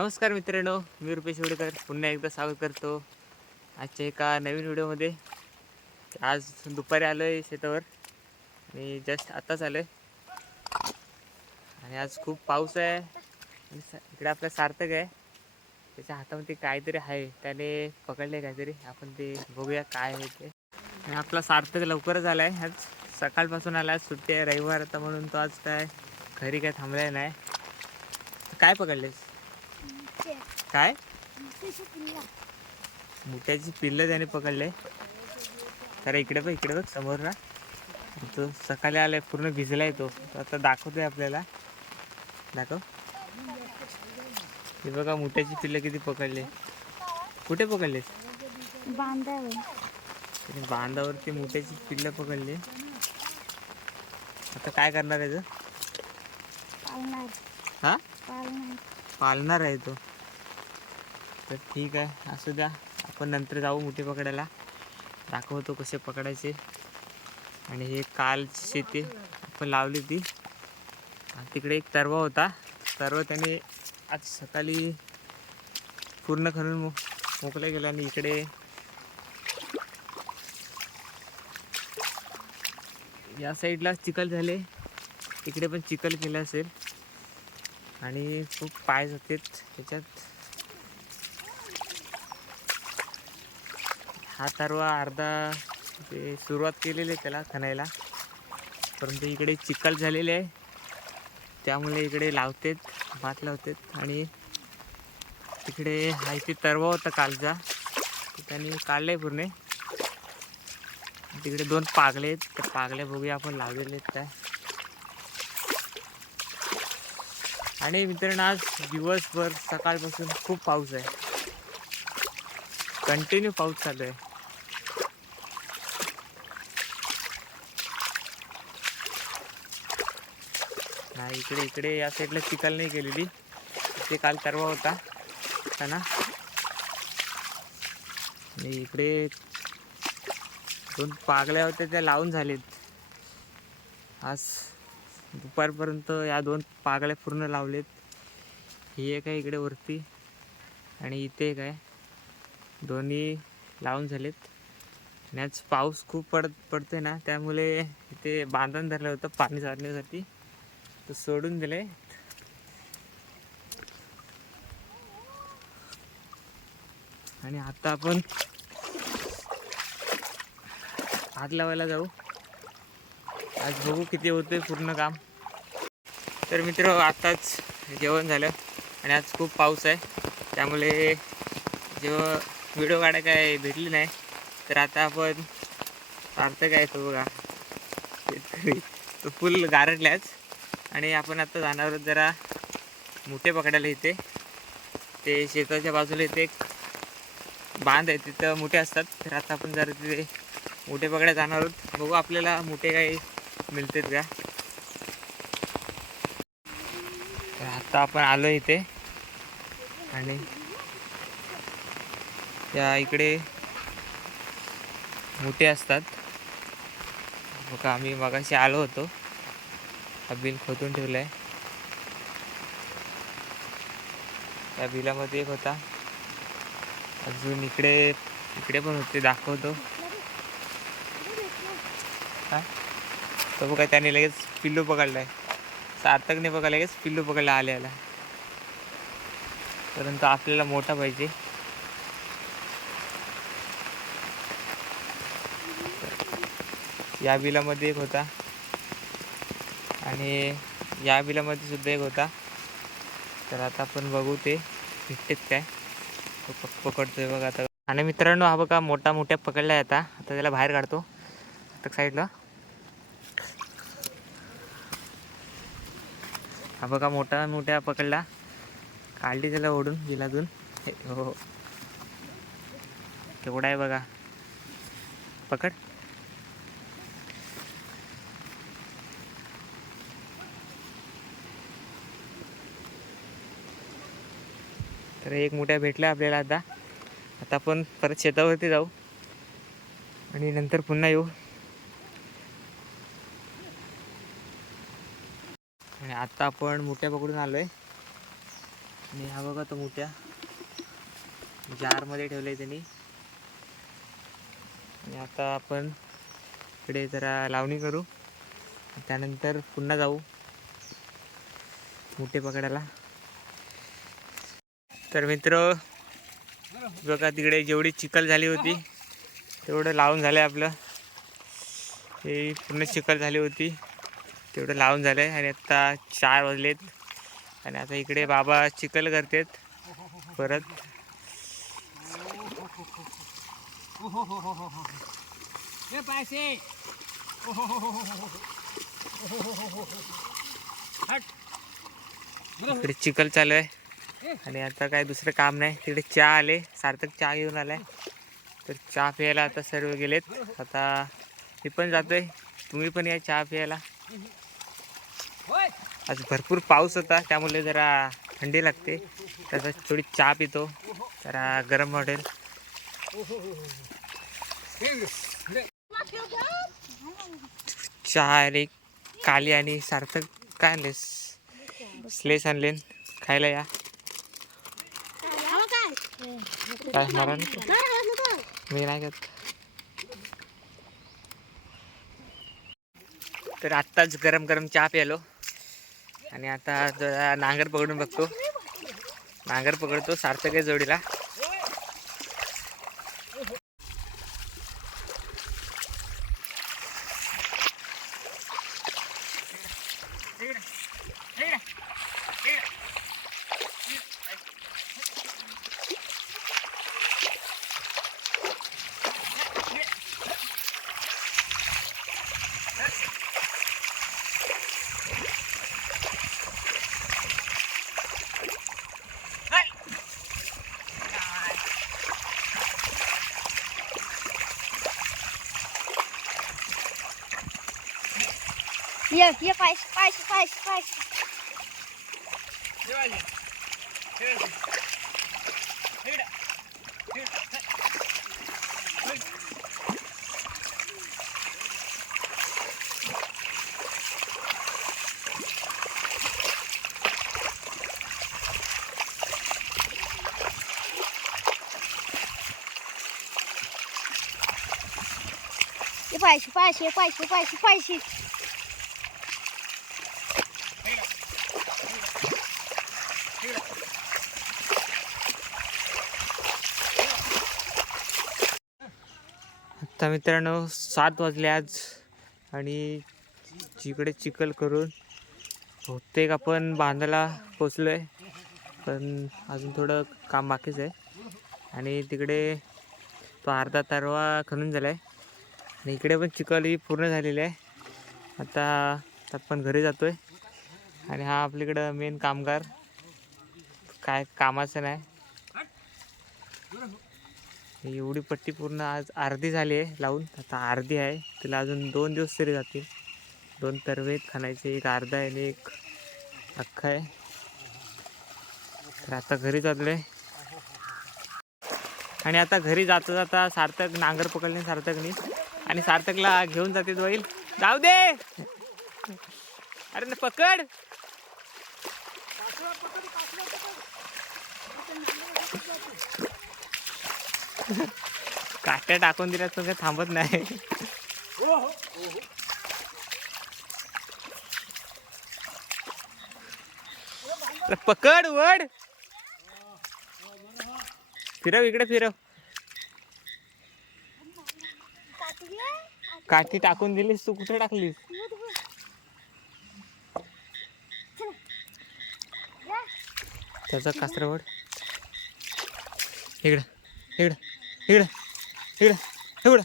नमस्कार मित्रांनो, मी रुपेश वडेकर पुन्हा एकदा स्वागत करतो आजच्या एका नवीन व्हिडिओमध्ये. आज दुपारी आलो आहे शेतावर आणि जस्ट आत्ताच आलो आहे. आणि आज खूप पाऊस आहे आणि इकडे आपला सार्थक आहे. त्याच्या हातामध्ये काहीतरी आहे, त्याने पकडले काहीतरी. आपण ते बघूया काय आहे ते. आणि आपला सार्थक लवकरच आला आहे. आज सकाळपासून आला, आज सुट्टी आहे, रविवार आता म्हणून तो आज काय घरी काय थांबलाय नाही. काय पकडलेस? काय? मुठ्याची पिल्लं त्याने पकडले. तर इकडे बघ समोर ना, तो सकाळी आलाय, पूर्ण भिजलाय तो. आता दाखवतोय आपल्याला, दाखव. हे बघा मुठ्याची पिल्लं किती पकडले. कुठे पकडले? बांधावरती मुठ्याची पिल्लं पकडले. आता काय करणार आहे? हा, पालणार आहे तो. तर ठीक आहे, असू द्या. आपण नंतर जाऊ मुठे पकडायला, दाखवतो कसे पकडायचे. आणि हे काल शेती आपण लावली ती, तिकडे एक तरवा होता. तरवा त्याने आज सकाळी पूर्ण खणून मोकळा गेला. आणि इकडे या साईडला चिखल झाले, तिकडे पण चिखल केलं असेल. आणि खूप पाय जातात त्याच्यात. हा तरवा अर्धा ते सुरुवात केलेली आहे त्याला खणायला, परंतु इकडे चिखल झालेले आहे, त्यामुळे इकडे लावतात, भात लावतात. आणि तिकडे हा इथे तरवा होता कालचा, त्यांनी काढलं आहे पूर्ण. तिकडे दोन पागले आहेत, त्या पागल्या बघूया आपण लावलेले आहेत काय. आणि मित्रांनो, आज दिवसभर सकाळपासून खूप पाऊस आहे, कंटिन्यू पाऊस चालू आहे. नाही, इकडे या साईडला चिखल नाही केलेली, ते काल तरवा होता ना. आणि इकडे दोन पागल्या होत्या, त्या लावून झालेत. आज दुपारपर्यंत या दोन पागल्या पूर्ण लावलेत. ही एक आहे इकडे वरती, आणि इथे एक आहे, दोन्ही लावून झालेत. आणि आज पाऊस खूप पडते ना, त्यामुळे इथे बांधण धरलं होतं पाणी सारण्यासाठी, तर सोडून दिले. आणि आता आपण हात लावायला जाऊ. आज बघू किती होते पूर्ण काम. तर मित्र, आताच जेवण झालं आणि आज खूप पाऊस आहे, त्यामुळे जेव्हा व्हिडिओ काढायला काय भेटली नाही. तर आता आपण सार्थक आहे तो बघा, तो फुल गारटल्याच. आणि आपण आता जाणार आहोत जरा मुठे पकडायला. इथे ते शेताच्या बाजूला इथे एक बांध आहे, तिथं मुठे असतात. तर आता आपण जरा तिथे मुठे पकडायला जाणार आहोत. बघू आपल्याला मुठे काही मिळतात का. तर आता आपण आलो इथे, आणि त्या इकडे मुठे असतात बघा. आम्ही मगाशी आलो होतो, हा बिल खोदून ठेवला आहे. त्या बिलामध्ये एक होता, अजून इकडे पण होते, दाखवतो. काय तो बघा, त्याने लगेच पिल्लू पकडलाय. सार्थकने बघा लगेच पिल्लू पकडला आल्याला, परंतु आपल्याला मोठा पाहिजे. या बिलामध्ये एक होता, आणि या बिलामध्ये सुद्धा एक होता. तर आता आपण बघू ते भेटतेत काय. तो पकडतोय बघा आता. आणि मित्रांनो, हा बघा मोठ्या पकडला आहे. आता त्याला बाहेर काढतो तर साईडला. हा बघा मोठ्या पकडला, काढली त्याला ओढून बिलातून. हो, केवढा आहे बघा, पकड. तर एक मोठ्या भेटला आपल्याला. आता आपण परत शेतावरती जाऊ आणि नंतर पुन्हा येऊ. आणि आता आपण मोठ्या पकडून आलो आहे. आणि हा बघा तो मोठ्या जारमध्ये ठेवलं आहे त्यांनी. आणि आता आपण इकडे जरा लावणी करू, त्यानंतर पुन्हा जाऊ मोठे पकडायला. तर मित्र बघा तिकडे जेवढी चिखल झाली होती तेवढं लावून झालं आहे आपलं. हे पूर्ण चिखल झाली होती तेवढं लावून झालं आहे. आणि आत्ता 4 वाजलेत आणि आता इकडे बाबा चिखल करतात परत. इकडे चिखल चालू आहे आणि आता काय दुसरं काम नाही. तिकडे चहा आले, सार्थक चहा घेऊन आलाय. तर चहा प्यायला आता सर्व गेलेत. आता मी पण जातोय, तुम्ही पण या चहा प्यायला. आज भरपूर पाऊस होता त्यामुळे जरा थंडी लागते, त्याचा थोडी चहा पितो जरा गरम वाटेल. चहा आले काली आणि सार्थक काय आणलेस? स्लेस आणले खायला या. काय मारा मी नाही खात. तर आत्ताच गरम गरम चहा प्यालो आणि आता जरा नांगर पकडून बघतो. नांगर पकडतो सार्थक आहे जोडीला. ये पायस. ये पायस. आता मित्रांनो 7 वाजले आज आणि जिकडे चिखल करून बहुतेक आपण बांधायला पोचलो आहे, पण अजून थोडं काम बाकीच आहे. आणि तिकडे तो अर्धा तरवा खणून झाला आहे आणि इकडे पण चिखल ही पूर्ण झालेली आहे. आता आपण घरी जातो आहे आणि हा आपल्याकडं मेन कामगार काय कामाचं नाही. एवढी पट्टी पूर्ण आज अर्धी झाली आहे लावून, आता अर्धी आहे, तिला अजून 2 दिवस तरी जातील. 2 तरवे खाण्याचे, एक अर्धा आहे आणि एक अख्खा आहे. तर आता घरी चाललो आहे आणि आता घरी जाता जाता सार्थक नांगर पकडले सार्थकनी आणि सार्थकला घेऊन जाते वैल. जाऊ दे अरे पकड. काट्या टाकून दिल्या तर काही थांबत नाही. पकड वड. फिरव इकडे फिरव. काठी टाकून दिलीस तू, कुठे टाकलीस? त्याचा कासरवड इकडं इकडं इकडं इकडं एवढं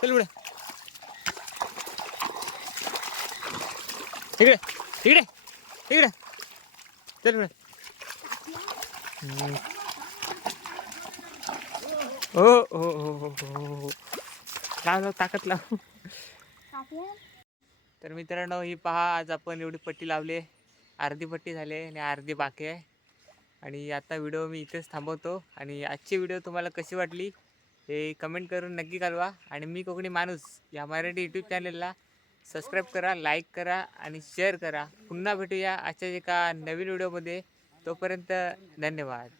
चल इकडं इकडे इकडे इकडे चल इकडे. हो हो हो हो हो लाव लाव ताकद लाव. तर मित्रांनो ही पहा, आज आपण एवढी पट्टी लावली आहे. अर्धी पट्टी झाली आहे आणि अर्धी बाकी आहे. आणि आता व्हिडिओ मी इथेच थांबवतो. आणि आजची व्हिडिओ तुम्हाला कशी वाटली हे कमेंट करून नक्की कळवा. आणि मी कोकणी माणूस या मराठी यूट्यूब चॅनलला सबस्क्राईब करा, लाईक करा आणि शेअर करा. पुन्हा भेटूया आजच्या एका नवीन व्हिडिओमध्ये. तोपर्यंत धन्यवाद.